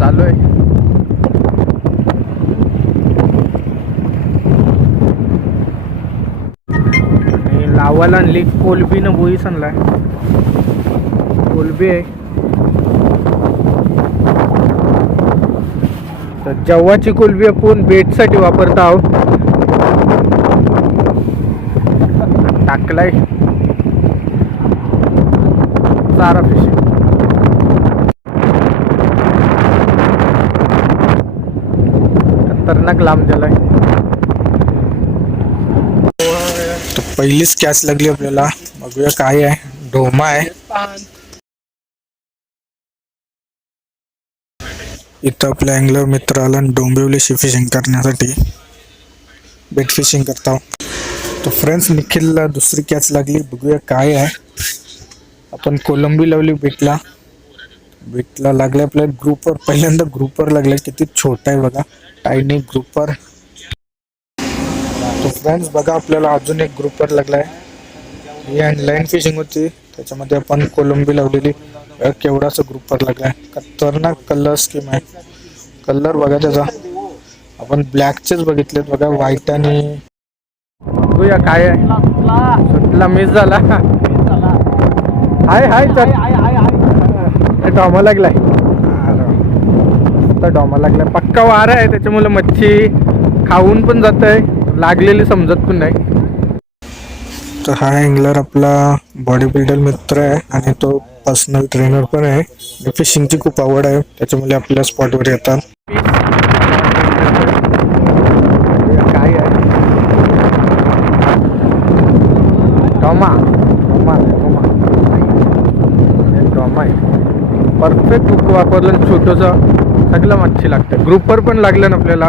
चालू आहे. आणि लावायला आणली कोलबी न बोईस आणलाय कोलबी आहे. तर जव्हाची कोलबी आपण बेटसाठी वापरत आहोत. टाकलाय. चारा फिशिंग खतरनाक लांब झालाय. पहिलीच कॅच लागली आपल्याला. बघूया काय आहे. ढोमा आहे. इथं आपल्या अँग्लर मित्र आला डोंबिवलीशी फिशिंग करण्यासाठी बेट फिशिंग करता. तर फ्रेंड्स निखिलला दुसरी कॅच लागली. बघूया काय आहे. आपण कोलंबी लावली बेटला बेटला लागले आपल्या ग्रुपवर पहिल्यांदा ग्रुपवर लागले. किती छोटा आहे बघा. टायनी ग्रुपवर तो फ्रेंड्स बघा आपल्याला अजून एक ग्रुपवर लागलाय. ही लाईन फिशिंग होती. त्याच्यामध्ये आपण कोलंबी लावलेली. बघा केवढासा ग्रुपवर लागलाय. खतरनाक कलर स्कीम आहे. कलर बघा त्याचा. आपण ब्लॅकचेच बघितलेत बघा व्हाईट आणि बघूया काय आहे. सुटला मिस झाला. हाय हाय चल. डॉमा लागलाय. तर डॉमा लागलाय. पक्का वारा आहे त्याच्यामुळे मच्छी खाऊन पण जात आहे लागलेली समजत पण नाही. तर हा अँगलर आपला बॉडी बिल्डर मित्र आहे आणि तो पर्सनल ट्रेनर पण आहे. फिशिंगची खूप आवड आहे त्याच्यामुळे आपल्या स्पॉटवर येतात. काय आहे? टॉमा टॉमा टॉमा टॉमा आहे. परफेक्ट हुक वापरलं छोटंसं. सगळं मच्छी लागतं. ग्रुपवर पण लागलं ना आपल्याला?